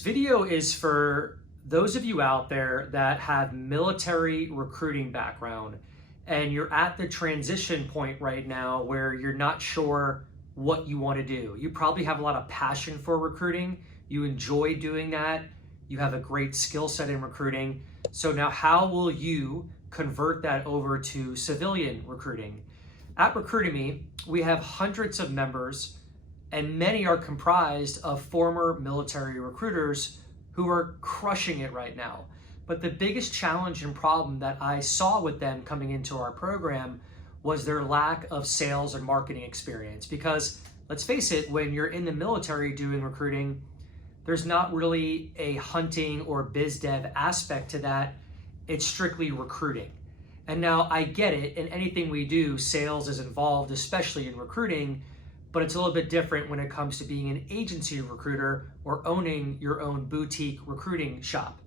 video is for those of you out there that have military recruiting background and you're at the transition point right now where you're not sure what you want to do. You probably have a lot of passion for recruiting. You enjoy doing that. You have a great skill set in recruiting. So now how will you convert that over to civilian recruiting? At Recruitemy, we have hundreds of members and many are comprised of former military recruiters who are crushing it right now. But the biggest challenge and problem that I saw with them coming into our program was their lack of sales and marketing experience. Because let's face it, when you're in the military doing recruiting, there's not really a hunting or biz dev aspect to that. It's strictly recruiting. And now I get it, in anything we do, sales is involved, especially in recruiting, but it's a little bit different when it comes to being an agency recruiter or owning your own boutique recruiting shop.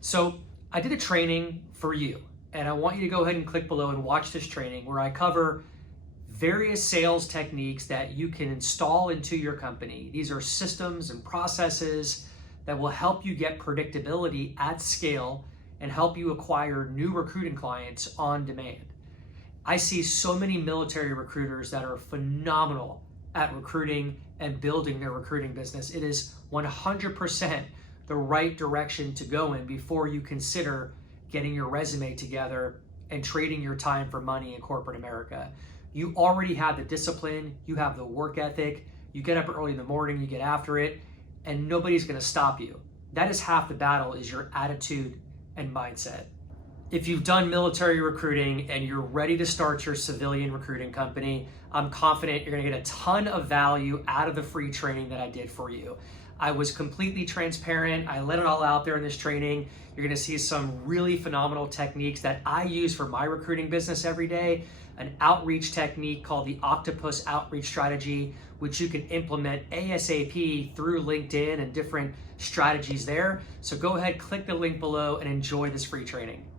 So I did a training for you, and I want you to go ahead and click below and watch this training where I cover various sales techniques that you can install into your company. These are systems and processes that will help you get predictability at scale and help you acquire new recruiting clients on demand. I see so many military recruiters that are phenomenal at recruiting and building their recruiting business. It is 100% the right direction to go in before you consider getting your resume together and trading your time for money in corporate America. You already have the discipline, you have the work ethic, you get up early in the morning, you get after it, and nobody's gonna stop you. That is half the battle, is your attitude and mindset. If you've done military recruiting and you're ready to start your civilian recruiting company, I'm confident you're gonna get a ton of value out of the free training that I did for you. I was completely transparent. I let it all out there in this training. You're gonna see some really phenomenal techniques that I use for my recruiting business every day, an outreach technique called the Octopus Outreach Strategy, which you can implement ASAP through LinkedIn and different strategies there. So go ahead, click the link below and enjoy this free training.